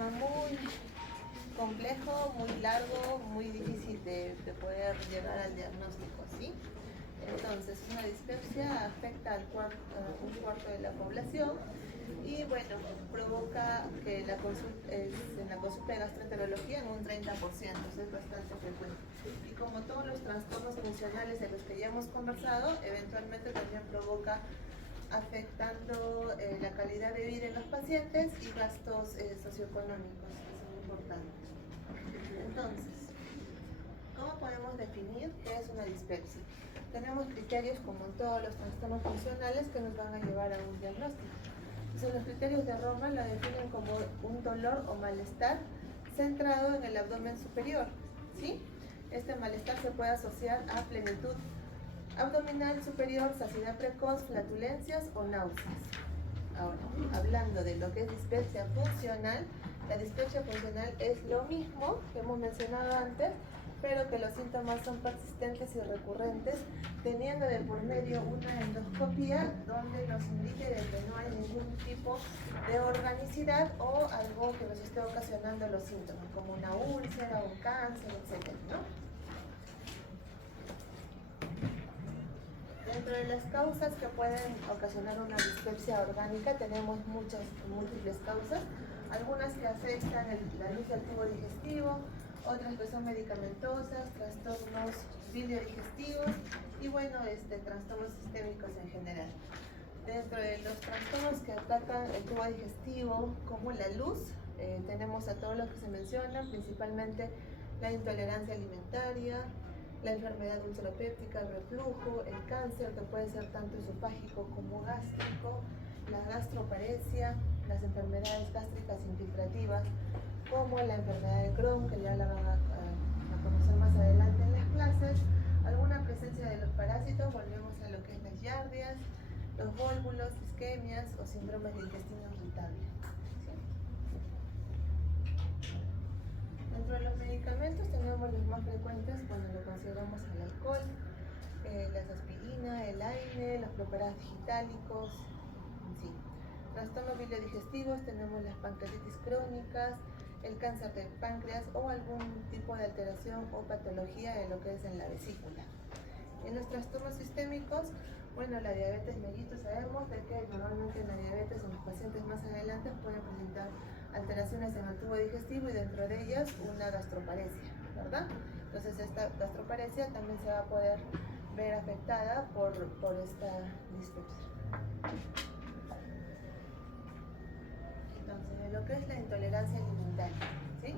tema muy complejo, muy largo, muy difícil de poder llegar al diagnóstico, ¿sí? Entonces, una dispepsia afecta a un cuarto de la población y, bueno, provoca que en la consulta de gastroenterología en un 30%, eso es bastante frecuente. Y como todos los trastornos funcionales de los que ya hemos conversado, eventualmente también provoca afectando la calidad de vida en los pacientes y gastos socioeconómicos, que son importantes. Entonces, ¿cómo podemos definir qué es una dispepsia? Tenemos criterios, como en todos los trastornos funcionales, que nos van a llevar a un diagnóstico. Entonces, los criterios de Roma la definen como un dolor o malestar centrado en el abdomen superior, ¿sí? Este malestar se puede asociar a plenitud abdominal superior, saciedad precoz, flatulencias o náuseas. Ahora, hablando de lo que es dispepsia funcional, la dispepsia funcional es lo mismo que hemos mencionado antes, pero que los síntomas son persistentes y recurrentes, teniendo de por medio una endoscopia donde nos indique de que no hay ningún tipo de organicidad o algo que nos esté ocasionando los síntomas, como una úlcera, un cáncer, etc., ¿no? Dentro de las causas que pueden ocasionar una dispepsia orgánica tenemos múltiples causas, algunas que afectan la luz del tubo digestivo, otras que son medicamentosas, trastornos biliodigestivos y, bueno, trastornos sistémicos en general. Dentro de los trastornos que atacan el tubo digestivo, como la luz, tenemos a todos los que se mencionan, principalmente la intolerancia alimentaria, la enfermedad ulceropéptica, el reflujo, el cáncer, que puede ser tanto esofágico como gástrico, la gastroparesia, las enfermedades gástricas infiltrativas, como la enfermedad de Crohn, que ya la van a conocer más adelante en las clases, alguna presencia de los parásitos, volvemos a lo que es las giardias, los vólvulos, isquemias o síndromes de intestino irritable. Dentro de los medicamentos tenemos los más frecuentes cuando lo consideramos al alcohol, las aspirinas, el AINE, los preparados digitálicos, sí. Trastornos biliodigestivos tenemos las pancreatitis crónicas, el cáncer del páncreas o algún tipo de alteración o patología de lo que es en la vesícula. En los trastornos sistémicos, bueno, la diabetes mellitus, sabemos de que normalmente en la diabetes en los pacientes más adelante pueden presentar alteraciones en el tubo digestivo y dentro de ellas una gastroparesia, ¿verdad? Entonces esta gastroparesia también se va a poder ver afectada por esta dispepsia. Entonces, lo que es la intolerancia alimentaria, ¿sí?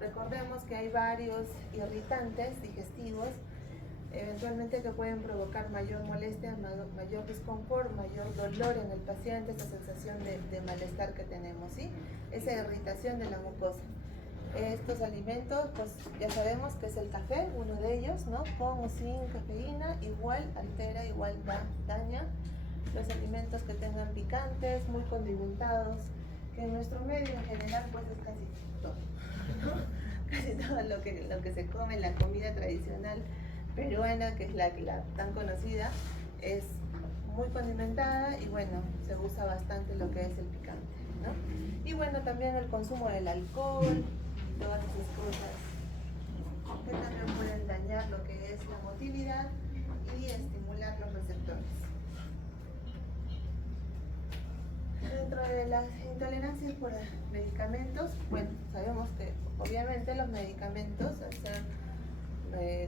Recordemos que hay varios irritantes digestivos eventualmente que pueden provocar mayor molestia, mayor desconfort, mayor dolor en el paciente, esa sensación de malestar que tenemos, ¿sí? Esa irritación de la mucosa. Estos alimentos, pues ya sabemos que es el café, uno de ellos, ¿no? Con o sin cafeína, igual altera, igual daña. Los alimentos que tengan picantes, muy condimentados, que en nuestro medio en general pues es casi todo, ¿no? Casi todo lo que se come, la comida tradicional peruana, que es la tan conocida, es muy condimentada y, bueno, se usa bastante lo que es el picante, ¿no? Y, bueno, también el consumo del alcohol, todas esas cosas que también pueden dañar lo que es la motilidad y estimular los receptores. Dentro de las intolerancias por medicamentos, bueno, sabemos que obviamente los medicamentos, al ser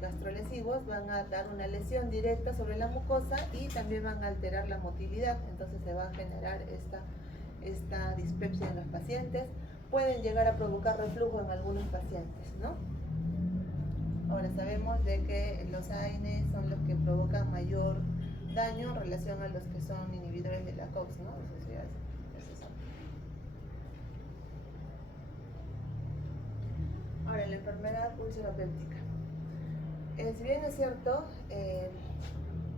gastrolesivos, van a dar una lesión directa sobre la mucosa y también van a alterar la motilidad, entonces se va a generar esta dispepsia en los pacientes. Pueden llegar a provocar reflujo en algunos pacientes, ¿no? Ahora sabemos de que los AINE son los que provocan mayor daño en relación a los que son inhibidores de la COX, ¿no? Eso ya es eso. Ahora, la enfermedad ulceropéptica. Si bien es cierto,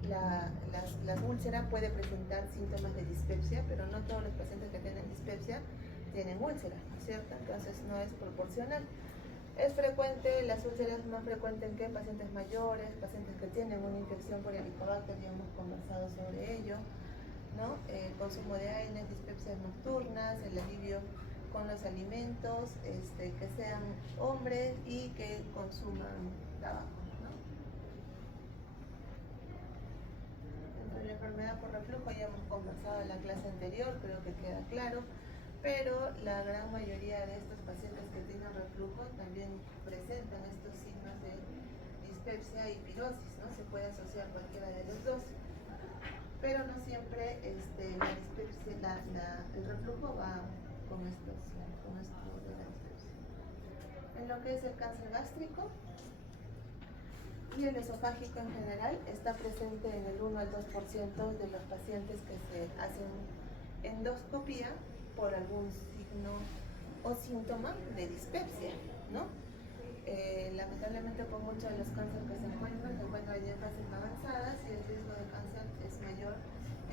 la úlcera puede presentar síntomas de dispepsia, pero no todos los pacientes que tienen dispepsia tienen úlcera, ¿no es cierto? Entonces no es proporcional. Es frecuente, las úlceras más frecuentes en que pacientes mayores, pacientes que tienen una infección por Helicobacter, ya hemos conversado sobre ello, ¿no? El consumo de AINES, dispepsias nocturnas, el alivio con los alimentos, que sean hombres y que consuman tabaco, ¿no? Dentro de la enfermedad por reflujo ya hemos conversado en la clase anterior, creo que queda claro, pero la gran mayoría de estos pacientes que tienen reflujo también presentan estos signos de dispepsia y pirosis, ¿no? Se puede asociar cualquiera de los dos, pero no siempre la dispepsia, el reflujo va con esto de la dispepsia. En lo que es el cáncer gástrico y el esofágico en general, está presente en el 1 al 2% de los pacientes que se hacen endoscopía por algún signo o síntoma de dispepsia, ¿no? Lamentablemente por muchos de los cánceres que se encuentran ya en fases avanzadas y el riesgo de cáncer es mayor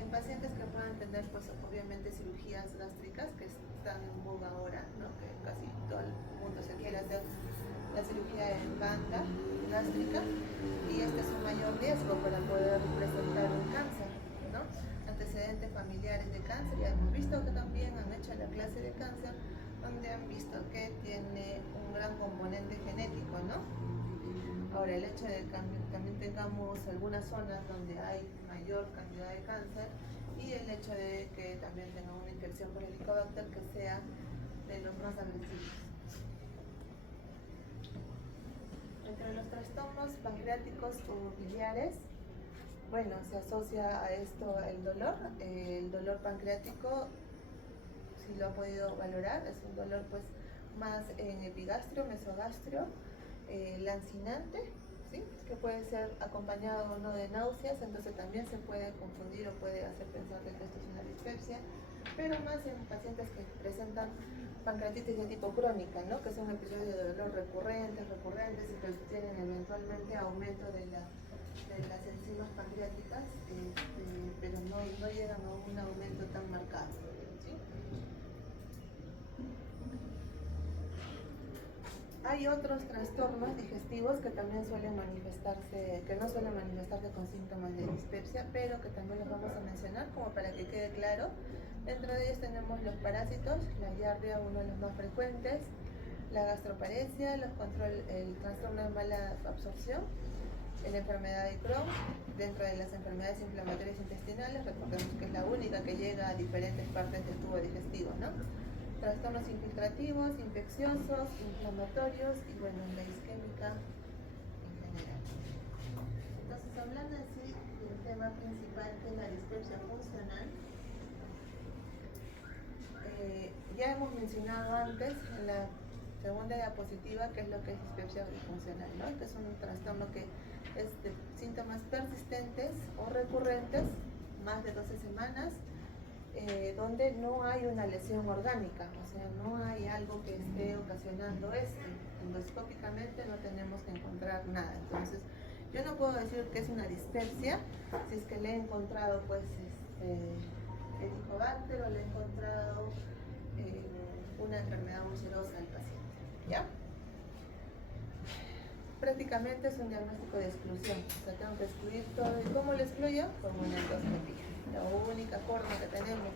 en pacientes que puedan tener, pues obviamente, cirugías gástricas que están en boga ahora, ¿no? Que casi todo el mundo se quiere hacer la cirugía en banda gástrica y este es un mayor riesgo para poder presentar un cáncer, ¿no? Antecedentes familiares de cáncer, ya hemos visto que también han hecho la clase de cáncer donde han visto que tiene un gran componente genético, ¿no? Ahora, el hecho de que también tengamos algunas zonas donde hay mayor cantidad de cáncer y el hecho de que también tenga una infección por Helicobacter que sea de los más agresivos. Entre los trastornos pancreáticos o biliares, bueno, se asocia a esto el dolor pancreático, si lo han podido valorar, es un dolor pues más en epigastrio, mesogastrio, lancinante, ¿sí? Que puede ser acompañado o no de náuseas, entonces también se puede confundir o puede hacer pensar de que esto es una dispepsia, pero más en pacientes que presentan pancreatitis de tipo crónica, ¿no? Que son episodios de dolor recurrentes y que tienen eventualmente aumento de las enzimas pancreáticas, pero no llegan a un aumento tan marcado, ¿sí? Hay otros trastornos digestivos que también suelen manifestarse, que no suelen manifestarse con síntomas de dispepsia, pero que también los vamos a mencionar como para que quede claro. Dentro de ellos tenemos los parásitos, la diarrea, uno de los más frecuentes, la gastroparesia, el trastorno de mala absorción, la enfermedad de Crohn. Dentro de las enfermedades inflamatorias intestinales, recordemos que es la única que llega a diferentes partes del tubo digestivo, ¿no? Trastornos infiltrativos, infecciosos, inflamatorios y bueno, la isquémica en general. Entonces, hablando así del tema principal que es la dispepsia funcional, ya hemos mencionado antes en la segunda diapositiva qué es lo que es dispepsia disfuncional, ¿no? Este es un trastorno que es de síntomas persistentes o recurrentes, más de 12 semanas, donde no hay una lesión orgánica, o sea, no hay algo que esté ocasionando esto. Endoscópicamente no tenemos que encontrar nada. Entonces, yo no puedo decir que es una dispepsia si es que le he encontrado, pues, Helicobacter o le he encontrado una enfermedad ulcerosa al paciente, ¿ya? Prácticamente es un diagnóstico de exclusión, o sea, tengo que excluir todo. ¿Y cómo lo excluyo? Con una endoscopia. La única forma que tenemos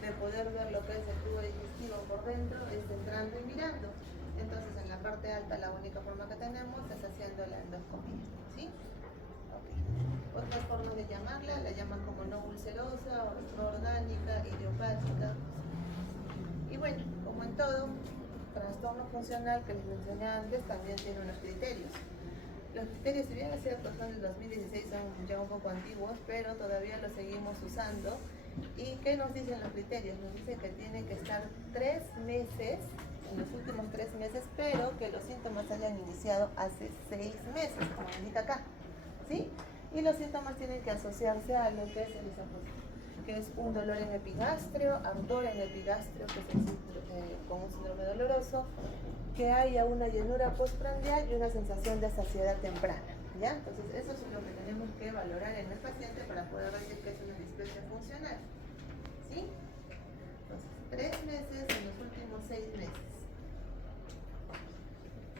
de poder ver lo que es el tubo digestivo por dentro es entrando y mirando. Entonces, en la parte alta, la única forma que tenemos es haciendo la endoscopia, ¿sí? Okay. Otras formas de llamarla, la llaman como no ulcerosa, o no orgánica, idiopática. Y bueno, como en todo trastorno funcional que les mencioné antes, también tiene unos criterios. Los criterios, si bien es cierto, son del 2016, son ya un poco antiguos, pero todavía los seguimos usando. ¿Y qué nos dicen los criterios? Nos dicen que tiene que estar 3 meses, en los últimos 3 meses, pero que los síntomas hayan iniciado hace 6 meses, como indica acá, ¿sí? Y los síntomas tienen que asociarse a lo que es el esofágico, que es un dolor en epigastrio, ardor en epigastrio, que es con un síndrome doloroso, que haya una llenura postprandial y una sensación de saciedad temprana, ¿ya? Entonces, eso es lo que tenemos que valorar en el paciente para poder decir que es una dispepsia funcional, ¿sí? Entonces, 3 meses en los últimos 6 meses.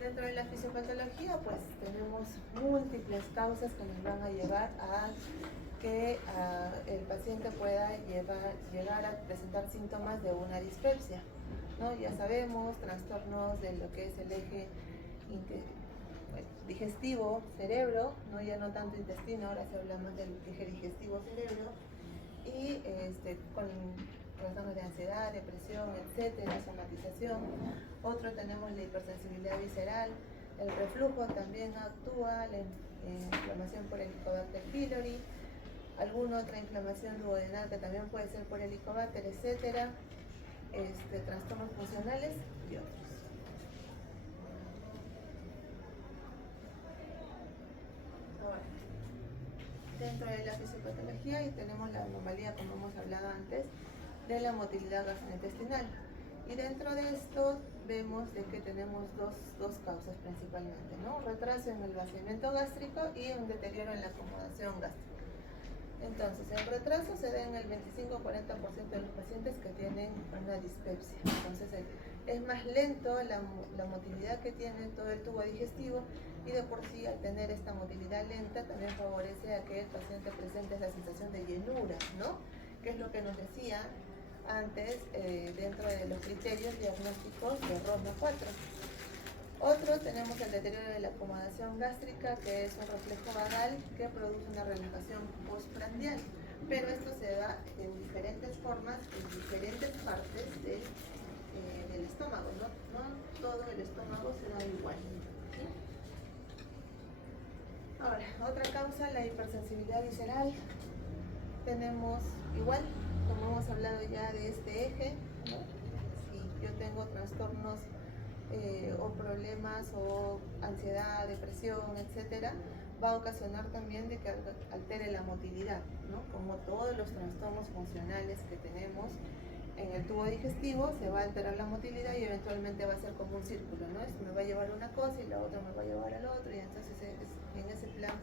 Dentro de la fisiopatología, pues, tenemos múltiples causas que nos van a llevar a que el paciente pueda llegar a presentar síntomas de una dispepsia. ¿no? Ya sabemos, trastornos de lo que es el eje digestivo, cerebro, ¿no? Ya no tanto intestino, ahora se habla más del eje digestivo, cerebro, y con trastornos de ansiedad, depresión, etcétera, somatización. Otro tenemos la hipersensibilidad visceral, el reflujo también actúa, la inflamación por Helicobacter pylori, alguna otra inflamación duodenal que también puede ser por Helicobacter, etcétera, trastornos funcionales y otros. Ahora, dentro de la fisiopatología y tenemos la anomalía, como hemos hablado antes, de la motilidad gastrointestinal. Y dentro de esto vemos de que tenemos dos causas principalmente, ¿no? Un retraso en el vaciamiento gástrico y un deterioro en la acomodación gástrica. Entonces, el retraso se da en el 25-40% de los pacientes que tienen una dispepsia. Entonces, es más lento la motilidad que tiene todo el tubo digestivo, y de por sí, al tener esta motilidad lenta, también favorece a que el paciente presente esa sensación de llenura, ¿no? Que es lo que nos decía antes dentro de los criterios diagnósticos de ROSNA 4. Otro, tenemos el deterioro de la acomodación gástrica, que es un reflejo vagal que produce una relajación postprandial, pero esto se da en diferentes formas, en diferentes partes del estómago, ¿no? No todo el estómago se da igual, ¿sí? Ahora, otra causa, la hipersensibilidad visceral. Tenemos igual, como hemos hablado ya de este eje, ¿no? Si yo tengo trastornos o problemas o ansiedad, depresión, etcétera, va a ocasionar también de que altere la motilidad, ¿no? Como todos los trastornos funcionales que tenemos en el tubo digestivo, se va a alterar la motilidad y eventualmente va a ser como un círculo, ¿no? Me va a llevar una cosa y la otra me va a llevar al otro, y entonces en ese plan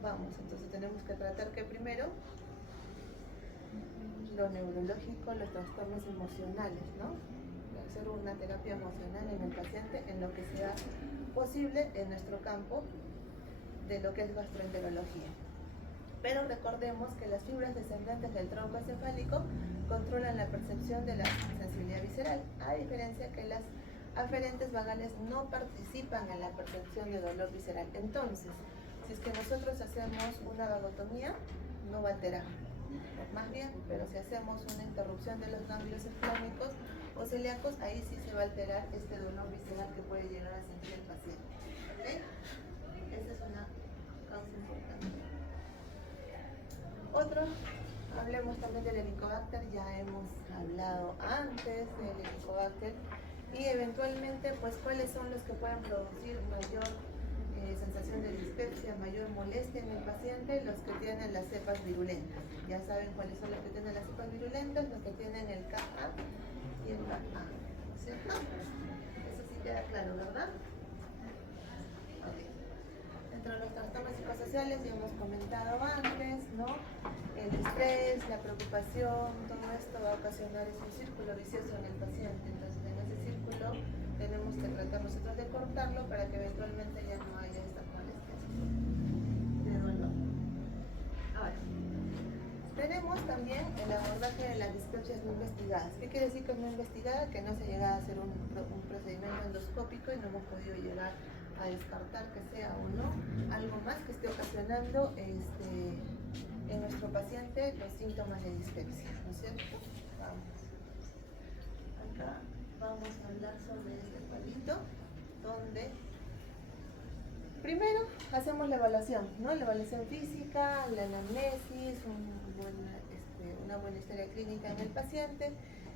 vamos. Entonces tenemos que tratar que primero lo neurológico, los trastornos emocionales, ¿no? Hacer una terapia emocional en el paciente en lo que sea posible en nuestro campo de lo que es gastroenterología. Pero recordemos que las fibras descendentes del tronco encefálico controlan la percepción de la sensibilidad visceral, a diferencia que las aferentes vagales no participan en la percepción de dolor visceral. Entonces, si es que nosotros hacemos una vagotomía, no va a alterar. Más bien, pero si hacemos una interrupción de los ganglios encefálicos o celíacos, ahí sí se va a alterar este dolor visceral que puede llegar a sentir el paciente. ¿Okay? Esa es una causa importante. Otro, hablemos también del Helicobacter. Ya hemos hablado antes del Helicobacter, y eventualmente, pues, cuáles son los que pueden producir mayor sensación de dispepsia, mayor molestia en el paciente. Los que tienen las cepas virulentas. Ya saben cuáles son los que tienen las cepas virulentas, los que tienen el Ka y el Ka, ¿cierto? Eso sí queda claro, ¿verdad? Okay. Dentro de los trastornos psicosociales ya hemos comentado antes, ¿no? El estrés, la preocupación, todo esto va a ocasionar un círculo vicioso en el paciente. Entonces, en ese círculo tenemos que tratar nosotros de cortarlo para que eventualmente ya no haya estas molestias de dolor. Ahora, tenemos también el abordaje de las dispepsias no investigadas. ¿Qué quiere decir que no investigada? Que no se llega a hacer un procedimiento endoscópico y no hemos podido llegar a descartar que sea o no algo más que esté ocasionando en nuestro paciente los síntomas de dispepsia, ¿no es cierto? Vamos. Acá vamos a hablar sobre este cuadrito, donde primero hacemos la evaluación, ¿no? La evaluación física, la anamnesis, una buena historia clínica en el paciente,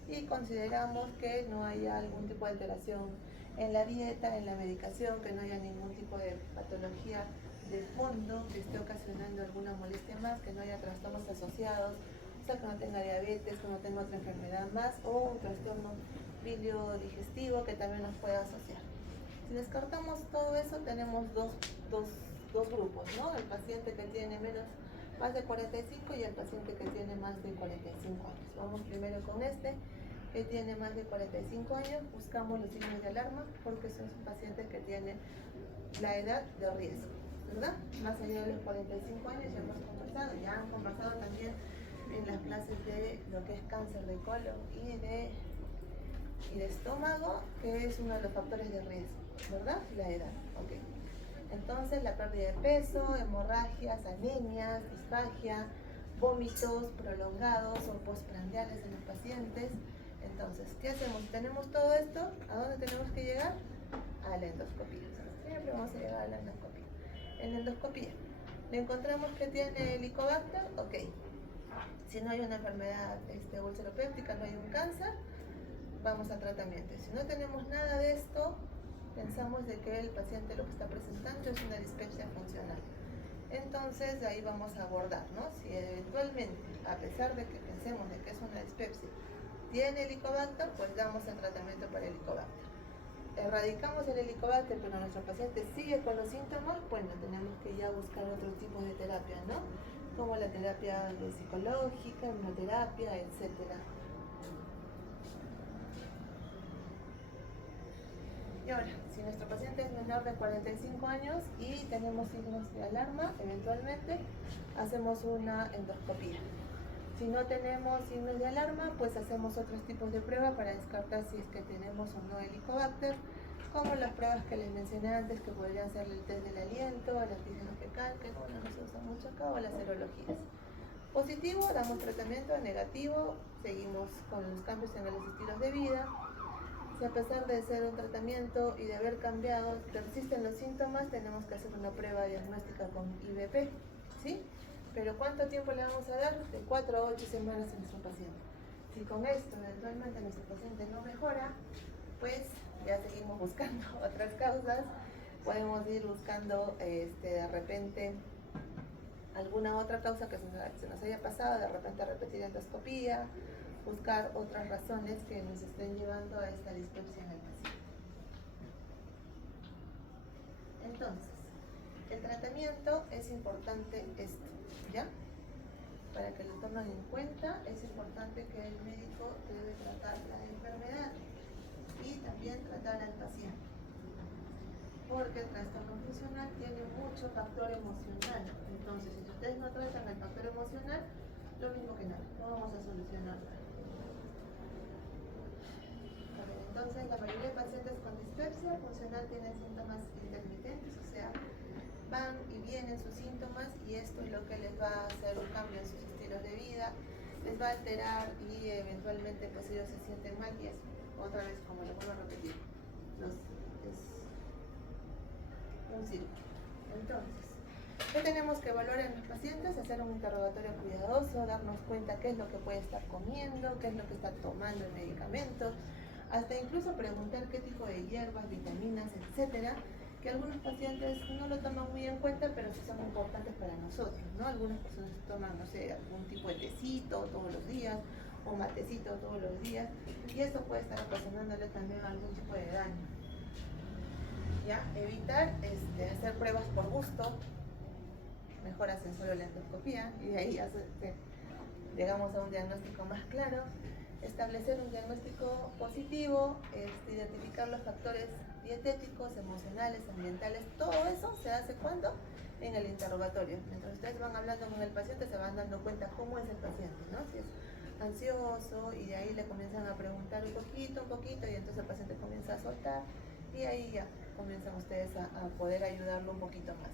y consideramos que no haya algún tipo de alteración en la dieta, en la medicación, que no haya ningún tipo de patología de fondo que esté ocasionando alguna molestia más, que no haya trastornos asociados, o sea, que no tenga diabetes, que no tenga otra enfermedad más o un trastorno biliodigestivo que también nos pueda asociar. Si descartamos todo eso, tenemos dos grupos, ¿no? El paciente que tiene más de 45 y el paciente que tiene más de 45 años. Vamos primero con este que tiene más de 45 años. Buscamos los signos de alarma porque son pacientes que tienen la edad de riesgo, ¿verdad? Más allá de los 45 años ya han conversado también en las clases de lo que es cáncer de colon y de y de estómago, que es uno de los factores de riesgo, ¿verdad? La edad, ok. Entonces la pérdida de peso, hemorragias, anemias, disfagia, vómitos prolongados o postprandiales en los pacientes. Entonces, ¿qué hacemos? Tenemos todo esto, ¿a dónde tenemos que llegar? A la endoscopía. Siempre vamos a llegar a la endoscopía. En la endoscopía, ¿le encontramos que tiene Helicobacter? Ok. Si no hay una enfermedad ulceropéptica, no hay un cáncer, vamos a tratamiento. Si no tenemos nada de esto, pensamos de que el paciente lo que está presentando es una dispepsia funcional. Entonces de ahí vamos a abordar, ¿no? Si eventualmente, a pesar de que pensemos de que es una dispepsia, tiene Helicobacter, pues damos el tratamiento para Helicobacter. Erradicamos el Helicobacter, pero nuestro paciente sigue con los síntomas, bueno, tenemos que ya buscar otro tipo de terapia, ¿no? Como la terapia psicológica, inmunoterapia, etcétera. Y ahora, si nuestro paciente es menor de 45 años y tenemos signos de alarma, eventualmente hacemos una endoscopía. Si no tenemos signos de alarma, pues hacemos otros tipos de pruebas para descartar si es que tenemos o no Helicobacter, como las pruebas que les mencioné antes, que podrían ser el test del aliento, el antígeno fecal, que no se usa mucho acá, o las serologías. Positivo, damos tratamiento. Negativo, seguimos con los cambios en los estilos de vida. Si a pesar de ser un tratamiento y de haber cambiado, persisten los síntomas, tenemos que hacer una prueba diagnóstica con IVP, ¿sí? Pero ¿cuánto tiempo le vamos a dar? De 4 a 8 semanas a nuestro paciente. Si con esto eventualmente nuestro paciente no mejora, pues ya seguimos buscando otras causas. Podemos ir buscando de repente alguna otra causa que se nos haya pasado, de repente repetir endoscopía, buscar otras razones que nos estén llevando a esta dispepsia en el paciente. Entonces, el tratamiento es importante esto, ¿ya? Para que lo tomen en cuenta, es importante que el médico debe tratar la enfermedad y también tratar al paciente. Porque el trastorno funcional tiene mucho factor emocional. Entonces, si ustedes no tratan el factor emocional, lo mismo que nada, no vamos a solucionarlo. Entonces, la mayoría de pacientes con dispepsia funcional tienen síntomas intermitentes, o sea, van y vienen sus síntomas y esto es lo que les va a hacer un cambio en sus estilos de vida, les va a alterar y eventualmente pues ellos se sienten mal y es otra vez, como lo vuelvo a repetir, es un círculo. Entonces, ¿qué tenemos que evaluar en los pacientes? Hacer un interrogatorio cuidadoso, darnos cuenta qué es lo que puede estar comiendo, qué es lo que está tomando en medicamentos, hasta incluso preguntar qué tipo de hierbas, vitaminas, etcétera, que algunos pacientes no lo toman muy en cuenta, pero sí son importantes para nosotros, ¿no? Algunas personas toman, no sé, algún tipo de tecito todos los días, o matecito todos los días, y eso puede estar ocasionándole también algún tipo de daño. ¿Ya? Evitar hacer pruebas por gusto, mejor hacen solo la endoscopía, y de ahí ya llegamos a un diagnóstico más claro. Establecer un diagnóstico positivo, identificar los factores dietéticos, emocionales, ambientales, todo eso se hace ¿cuándo? En el interrogatorio. Mientras ustedes van hablando con el paciente se van dando cuenta cómo es el paciente, ¿no? Si es ansioso y de ahí le comienzan a preguntar un poquito y entonces el paciente comienza a soltar y ahí ya comienzan ustedes a poder ayudarlo un poquito más.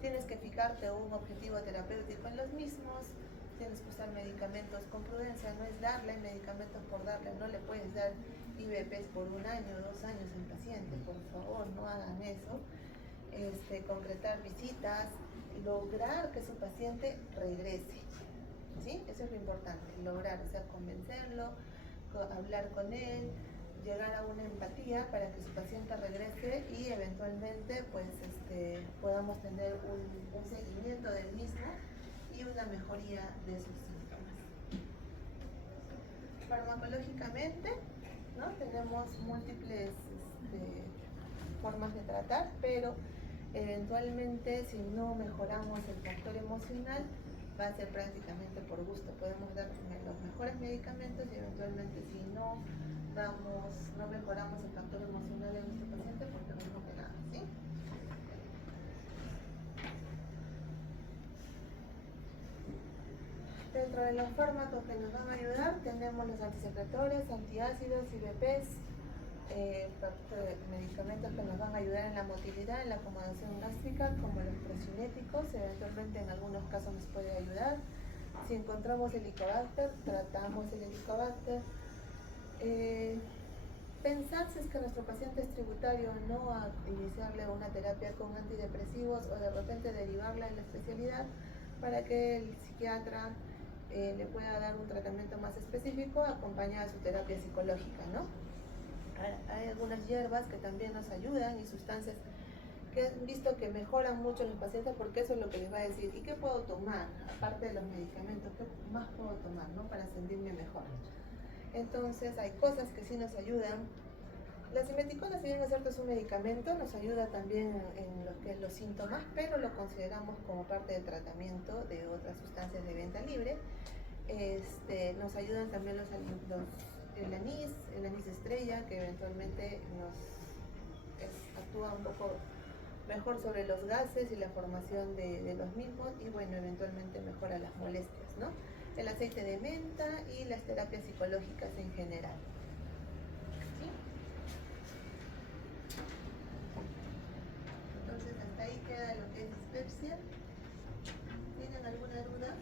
Tienes que fijarte un objetivo terapéutico en los mismos. Tienes que usar medicamentos con prudencia, no es darle medicamentos por darle, no le puedes dar IVPs por 1 año, 2 años al paciente, por favor, no hagan eso. Concretar visitas, lograr que su paciente regrese, ¿sí? Eso es lo importante, lograr, o sea, convencerlo, hablar con él, llegar a una empatía para que su paciente regrese y eventualmente pues podamos tener un seguimiento del mismo y una mejoría de sus síntomas. Farmacológicamente, ¿no? Tenemos múltiples formas de tratar, pero eventualmente si no mejoramos el factor emocional va a ser prácticamente por gusto. Podemos dar los mejores medicamentos y eventualmente si no mejoramos el factor emocional de nuestro paciente, pues lo mismo que nada, ¿sí? Dentro de los fármacos que nos van a ayudar tenemos los antisecretores, antiácidos, IVPs, medicamentos que nos van a ayudar en la motilidad, en la acomodación gástrica, como los procinéticos, eventualmente en algunos casos nos puede ayudar. Si encontramos helicobacter, tratamos el helicobacter. Pensar si es que nuestro paciente es tributario o no a iniciarle una terapia con antidepresivos o de repente derivarla en la especialidad para que el psiquiatra le pueda dar un tratamiento más específico acompañado de su terapia psicológica, ¿no? Hay algunas hierbas que también nos ayudan y sustancias que han visto que mejoran mucho en los pacientes porque eso es lo que les va a decir. ¿Y qué puedo tomar? Aparte de los medicamentos, ¿qué más puedo tomar, ¿no? Para sentirme mejor. Entonces hay cosas que sí nos ayudan. La simeticona, si bien es cierto, es un medicamento, nos ayuda también en lo que es los síntomas, pero lo consideramos como parte del tratamiento de otras sustancias de venta libre. Nos ayudan también el anís estrella, que eventualmente actúa un poco mejor sobre los gases y la formación de los mismos, y bueno, eventualmente mejora las molestias, ¿no? El aceite de menta y las terapias psicológicas en general. ¿Sí? Entonces hasta ahí queda lo que es dispepsia. ¿Tienen alguna duda?